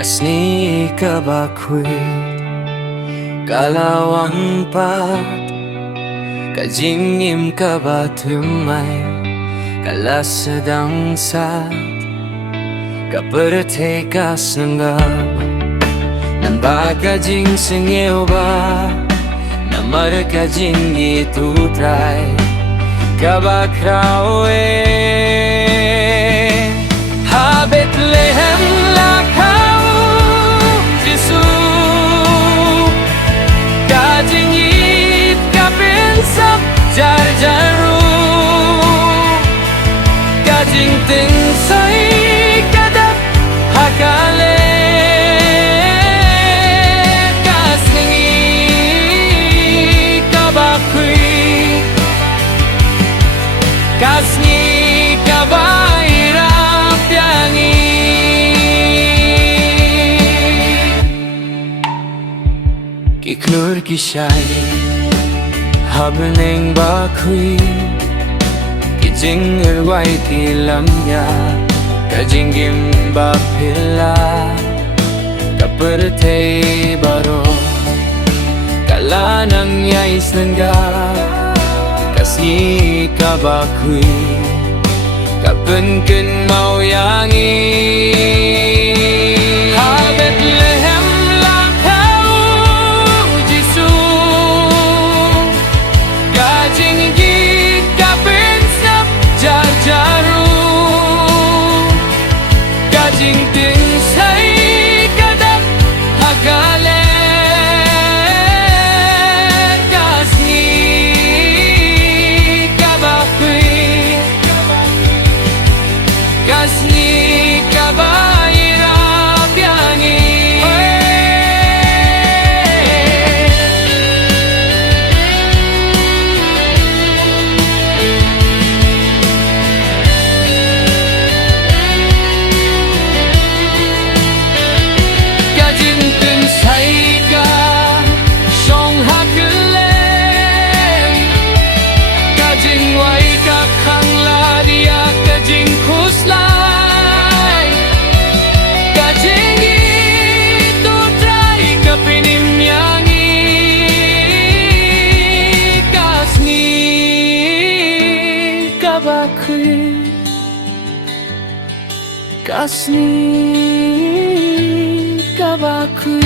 Kasni ka bakui kalawang pat kajingim ka ba tumay kalasadang sat kaperate kas nanggap namba kajing sengeu ba namar kajing itu try kabakrawe ha Bethlehem lakau Jisu kajing it kapinsap jar jaru kajing ting say kadap hakale kasningi kabakui kasni kabairap yangi kiknur kishay habneng bakui kijing erwai tilamnya kajingim bapila kaperte baro kalanang yais nangga kasih kabakui kapenken mau yangi ha Bethlehem lakau Jisu kajing git kapinsap jar jaru kajing ting say kadap hagale kasni kabakui kasni kabairap yangi kajing tin say ka song hakle kajing wai ka khangla dia kajing khuslai kajing itu try kapinim yangi kasni kabakui kasni kabakui